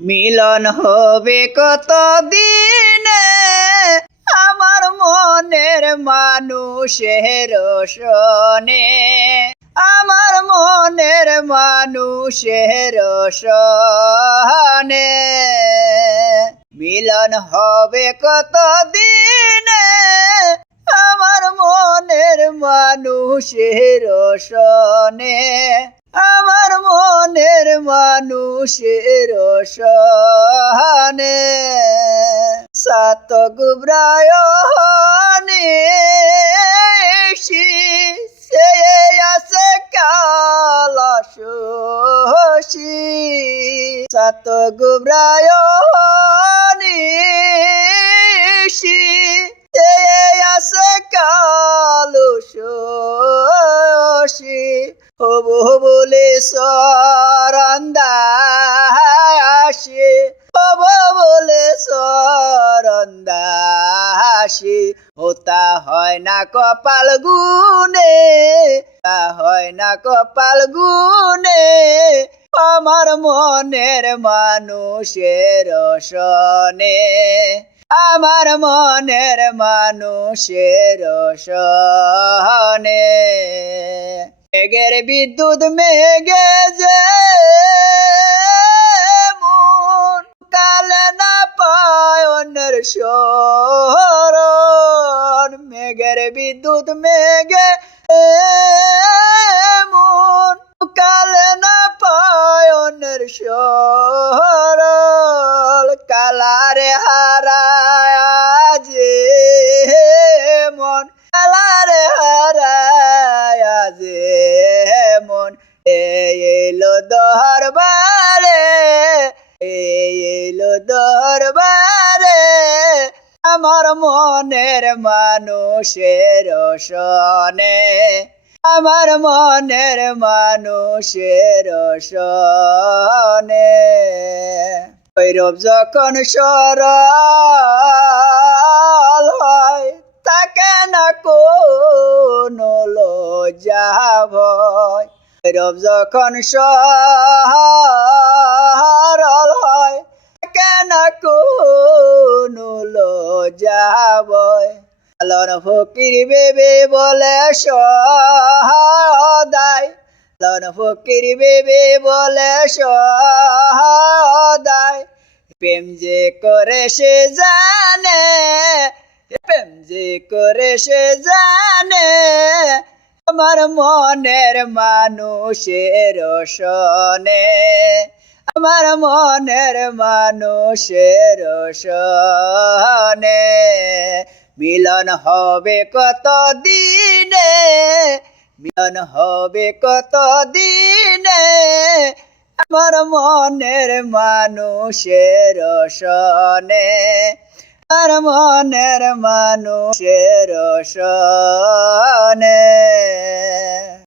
মিলন হবে কত দিনে আমার মনের মানুষের সনে, আমার মনের মানুষের সনে। মিলন হবে কত দিনে আমার মনের মানুষের সনে, আমার মনের মানুষের সনে। সাত গুব্রায়নি সে আছে কালাশি, সাত গুব্রায়নি সে আছে কালুষি। হবু বলে সরন্দাসি, হবু বলে সরন্দাসি। ওটা হয় না কপাল গুনে, তা হয় না কপাল গুনে আমার মনের মানুষের সনে, আমার মনের মানুষের সনে। মেঘের বিদ্যুৎ মেঘে যে মন কালে না পায় অন্যের শরণ, মেঘের বিদ্যুৎ মেঘে মন কালে না পায় অন্যের শরণ। কালারে হারায় যে মন, কালারে হারায় যে মন। এলো দরবারে, এলো দরবারে আমার মনের মানুষের সনে, আমার মনের মানুষের সনে। ভৈরব যখন সরল হয় তাকে না কোনো লজ্জা ভয়, ভৈরব যখন সরল হয় তাকে না কোনো লজ্জা ভয়। লালন ফকির বেবে বলে সদাই, লালন ফকির বেবে বলে সদাই। প্রেম যে করে সে জানে, প্রেম যে করে সে জানে আমার মনের মানুষের সনে, আমার মনের মানুষের সনে। মিলন হবে কত দিনে, মিলন হবে কত দিনে আমার মনের মানুষের সনে, আমার মনের মানুষের সনে।